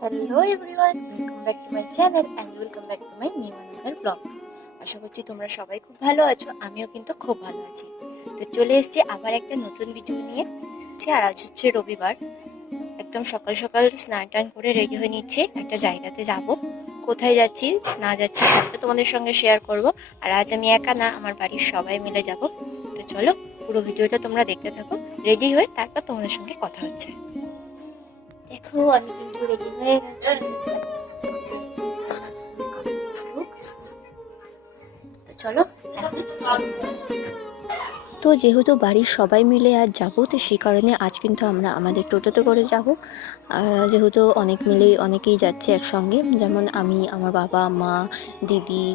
Hello everyone welcome back to my channel and welcome back to my new another blog আশা করছি তোমরা সবাই খুব ভালো আছো, আমিও কিন্তু খুব ভালো আছি। তো চলে এসেছি আবার একটা নতুন ভিডিও নিয়ে। আর আজ হচ্ছে রবিবার। একদম সকাল সকাল স্নান টান করে রেডি হয়ে নিচ্ছি, একটা জায়গাতে যাব। কোথায় যাচ্ছি, না যাচ্ছি সবটা তোমাদের সঙ্গে শেয়ার করব। আর আজ আমি একা না, আমার বাড়ির সবাই মিলে যাব। তো চলো পুরো ভিডিওটা তোমরা দেখতে থাকো রেডি হয়ে তারপর তোমাদের সঙ্গে কথা হচ্ছে। দেখো আমি কিন্তু রেডি হয়ে গেছি। তো চলো। তো যেহেতু বাড়ির সবাই মিলে আর যাব, তো সেই কারণে আজ কিন্তু আমরা আমাদের টোটোতে করে যাব। আর যেহেতু অনেক মিলেই অনেকেই যাচ্ছে একসঙ্গে, যেমন আমি, আমার বাবা, মা, দিদি,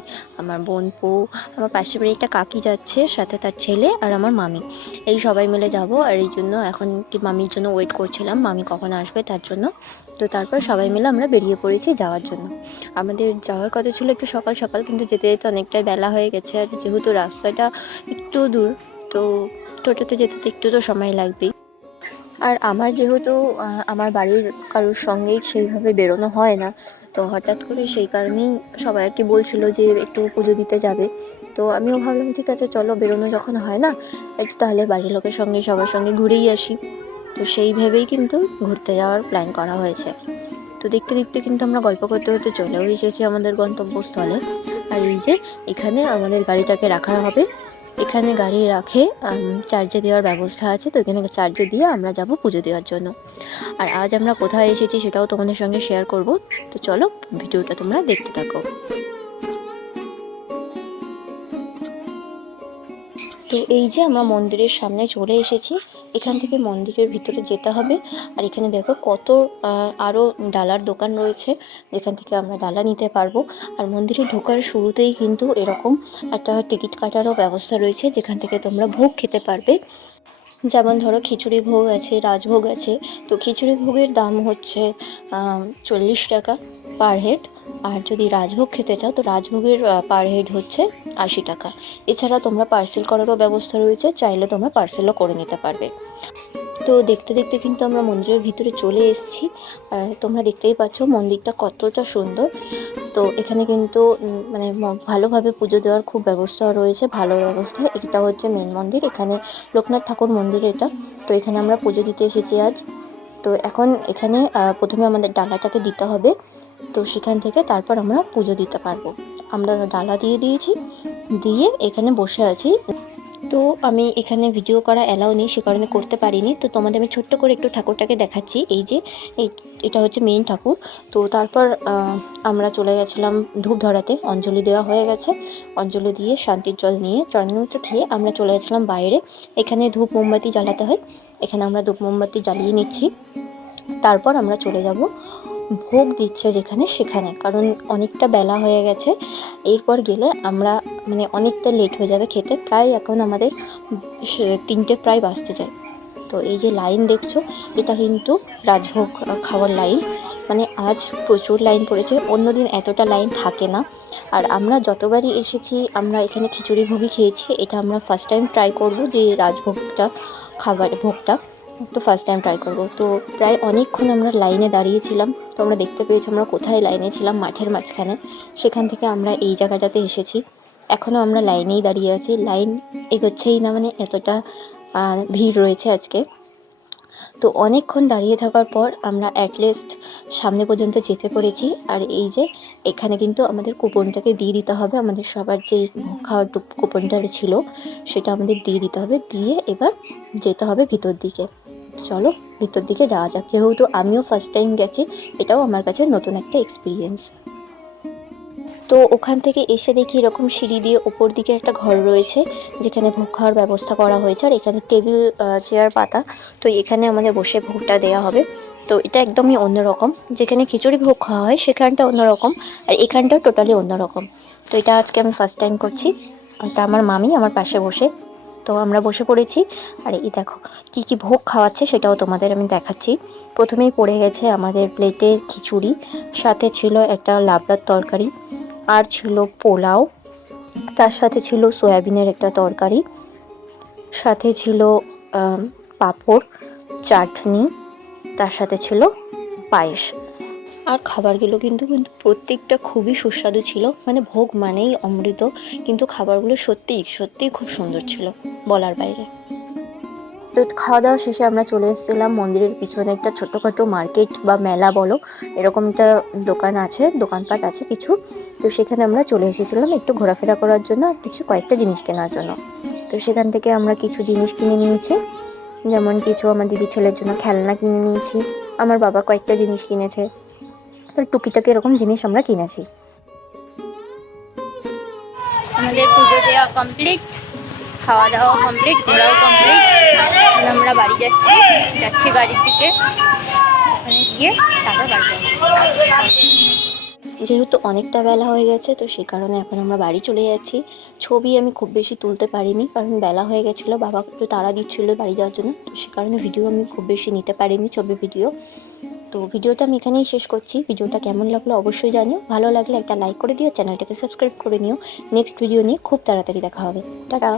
আমার বোন পো আমার পাশের বাড়ি একটা কাকি যাচ্ছে, সাথে তার ছেলে আর আমার মামি। এই সবাই মিলে যাব আর এই জন্য এখন কি মামির জন্য ওয়েট করছিলাম, মামি কখন আসবে তার জন্য। তো তারপর সবাই মিলে আমরা বেরিয়ে পড়েছি যাওয়ার জন্য। আমাদের যাওয়ার কথা ছিল একটু সকাল সকাল, কিন্তু যেতে যেতে অনেকটাই বেলা হয়ে গেছে। আর যেহেতু রাস্তাটা একটু দূর তো টোটোতে যেতে তো একটু তো সময় লাগবেই। আর আমার যেহেতু আমার বাড়ির কারোর সঙ্গেই সেইভাবে বেরোনো হয় না, তো হঠাৎ করে সেই কারণেই সবাই আর কি বলছিল যে একটু পুজো দিতে যাবে। তো আমিও ভাবলাম, ঠিক আছে, চলো, বেরোনো যখন হয় না, একটু তাহলে বাড়ির লোকের সঙ্গে, সবার সঙ্গে ঘুরেই আসি। তো সেই ভেবেই কিন্তু ঘুরতে যাওয়ার প্ল্যান করা হয়েছে। তো দেখতে দেখতে কিন্তু আমরা গল্প করতে করতে চলেও এসেছি আমাদের গন্তব্যস্থলে। আর এই যে, এখানে আমাদের গাড়িটাকে রাখা হবে। এখানে গাড়ি রাখে চার্জে দেওয়ার ব্যবস্থা আছে, তো এখানে চার্জে দিয়ে আমরা যাব পুজো দেওয়ার জন্য। আর আজ আমরা কোথায় এসেছি সেটাও তোমাদের সঙ্গে শেয়ার করব, তো চলো ভিডিওটা তোমরা দেখতে থাকো। তো এই যে আমরা মন্দিরের সামনে চলে এসেছি, এখান থেকে মন্দিরের ভিতরে যেতে হবে। আর এখানে দেখো কত আরও ডালার দোকান রয়েছে, যেখান থেকে আমরা ডালা নিতে পারব। আর মন্দিরে ঢোকার শুরুতেই কিন্তু এরকম একটা টিকিট কাটারও ব্যবস্থা রয়েছে, যেখান থেকে তোমরা ভোগ খেতে পারবে। যেমন ধরো খিচুড়ি ভোগ আছে, রাজভোগ আছে, তো খিচুড়ি ভোগের দাম হচ্ছে চল্লিশ টাকা পার হেড। আর যদি রাজভোগ খেতে চাও, তো রাজভোগের পার হেড হচ্ছে আশি টাকা। এছাড়া তোমরা পার্সেল করারও ব্যবস্থা রয়েছে, চাইলে তোমরা পার্সেলও করে নিতে পারবে। তো দেখতে দেখতে কিন্তু আমরা মন্দিরের ভিতরে চলে এসেছি। আর তোমরা দেখতেই পাচ্ছ মন্দিরটা কতটা সুন্দর। তো এখানে কিন্তু মানে ভালোভাবে পুজো দেওয়ার খুব ব্যবস্থা রয়েছে, ভালো ব্যবস্থা। এটা হচ্ছে মেন মন্দির, এখানে লোকনাথ ঠাকুর মন্দির এটা। তো এখানে আমরা পুজো দিতে এসেছি আজ। তো এখন এখানে প্রথমে আমাদের ডালাটাকে দিতে হবে। তো সেখান থেকে তারপর আমরা পুজো দিতে পারব। আমরা ডালা দিয়ে দিয়েছি, দিয়ে এখানে বসে আছি। তো আমি এখানে ভিডিও করা অ্যালাউ নেই, সে কারণে করতে পারিনি। তো তোমাদের আমি ছোট্ট করে একটু ঠাকুরটাকে দেখাচ্ছি। এই যে এটা হচ্ছে মেইন ঠাকুর। তো তারপর আমরা চলে গেছিলাম ধূপ ধরাতে অঞ্জলি দেওয়া হয়ে গেছে। অঞ্জলি দিয়ে শান্তির জল নিয়ে চরণমিত্র খেয়ে আমরা চলে গেছিলাম বাইরে। এখানে ধূপ মোমবাতি জ্বালাতে হয়। এখানে আমরা ধূপ মোমবাতি জ্বালিয়ে নিচ্ছি। তারপর আমরা চলে যাব ভোগ দিচ্ছে যেখানে, সেখানে। কারণ অনেকটা বেলা হয়ে গেছে। এরপর গেলে আমরা মানে অনেকটা লেট হয়ে যাবে খেতে। প্রায় এখন আমাদের তিনটে প্রায় বাঁচতে যায়। তো এই যে লাইন দেখছ, এটা কিন্তু রাজভোগ খাওয়ার লাইন মানে আজ প্রচুর লাইন পড়েছে। অন্যদিন এতটা লাইন থাকে না। আর আমরা যতবারই এসেছি, আমরা এখানে খিচুড়ি ভোগই খেয়েছি। এটা আমরা ফার্স্ট টাইম ট্রাই করব যে রাজভোগটা, খাবার ভোগটা। তো ফার্স্ট টাইম ট্রাই করব। তো প্রায় অনেকক্ষণ আমরা লাইনে দাঁড়িয়েছিলাম। তো আমরা দেখতে পেয়েছি আমরা কোথায় লাইনে ছিলাম, মাঠের মাঝখানে। সেখান থেকে আমরা এই জায়গাটাতে এসেছি। এখনও আমরা লাইনেই দাঁড়িয়ে আছি। লাইন এগোচ্ছেই না মানে এতটা ভিড় রয়েছে আজকে। তো অনেকক্ষণ দাঁড়িয়ে থাকার পর আমরা অ্যাটলিস্ট সামনে পর্যন্ত যেতে পেরেছি। আর এই যে, এখানে কিন্তু আমাদের কুপনটাকে দিয়ে দিতে হবে। আমাদের সবার যে খাওয়ার কুপনটা ছিল, সেটা আমাদের দিয়ে দিতে হবে। দিয়ে এবার যেতে হবে ভিতর দিকে। চলো ভিতর দিকে যাওয়া যাক। যেহেতু আমিও ফার্স্ট টাইম গেছি, এটাও আমার কাছে নতুন একটা এক্সপিরিয়েন্স তো ওখান থেকে এসে দেখি এরকম সিঁড়ি দিয়ে ওপর দিকে একটা ঘর রয়েছে, যেখানে ভোগ খাওয়ার ব্যবস্থা করা হয়েছে, আর এখানে টেবিল চেয়ার, পাতা। তো এখানে আমাদের বসে ভোগটা দেওয়া হবে। তো এটা একদমই অন্যরকম। যেখানে খিচুড়ি ভোগ খাওয়া হয়, সেখানটা অন্যরকম, আর এখানটাও টোটালি অন্যরকম। তো এটা আজকে আমি ফার্স্ট টাইম করছি। তা আমার মামি আমার পাশে বসে তো আমরা বসে পড়েছি। আর, এই দেখো, কি কি ভোগ খাওয়াচ্ছে সেটাও তোমাদের আমি দেখাচ্ছি। প্রথমেই পড়ে গেছে আমাদের প্লেটে খিচুড়ি, সাথে ছিল একটা লাবড়ার তরকারি, আর ছিল পোলাও, তার সাথে ছিল সয়াবিনের একটা তরকারি, সাথে ছিল পাঁপড়, চাটনি, তার সাথে ছিল পায়েস। আর খাবারগুলো কিন্তু কিন্তু প্রত্যেকটা খুবই সুস্বাদু ছিল। মানে ভোগ মানেই অমৃত, কিন্তু খাবারগুলো সত্যিই সত্যিই খুব সুন্দর ছিল বলার বাইরে। তো খাওয়া দাওয়া শেষে আমরা চলে এসেছিলাম মন্দিরের পিছনে একটা ছোটোখাটো মার্কেট বা মেলা বলো, এরকম একটা দোকান আছে, দোকানপাট আছে কিছু। তো সেখানে আমরা চলে এসেছিলাম একটু ঘোরাফেরা করার জন্য আর কিছু কয়েকটা জিনিস কেনার জন্য। তো সেখান থেকে আমরা কিছু জিনিস কিনে নিয়েছি। যেমন কিছু আমার দিদি ছেলের জন্য খেলনা কিনে নিয়েছি। আমার বাবা কয়েকটা জিনিস কিনেছে। টুকিটাকি এরকম জিনিস আমরা কিনেছি। আমাদের পুজো দেওয়া কমপ্লিট খাওয়া দাওয়া কমপ্লিট ঘোরাও কমপ্লিট আমরা বাড়ি যাচ্ছি যাচ্ছি গাড়ির দিকে। ওখানে গিয়ে তারপর বাড়ি যাব। যেহেতু অনেকটা বেলা হয়ে গেছে তো সেই কারণে এখন আমরা বাড়ি চলে যাচ্ছি। ছবি আমি খুব বেশি তুলতে পারিনি কারণ বেলা হয়ে গেছিল বাবা একটু তাড়া দিচ্ছিল বাড়ি যাওয়ার জন্য তো সে কারণে ভিডিও আমি খুব বেশি নিতে পারিনি ছবি ভিডিও তো ভিডিওটা আমি এখানেই শেষ করছি। ভিডিওটা কেমন লাগল অবশ্যই জানিও। ভালো লাগলে একটা লাইক করে দিও, চ্যানেলটাকে সাবস্ক্রাইব করে নিও। নেক্সট ভিডিও নিয়ে খুব তাড়াতাড়ি দেখা হবে। টাটা!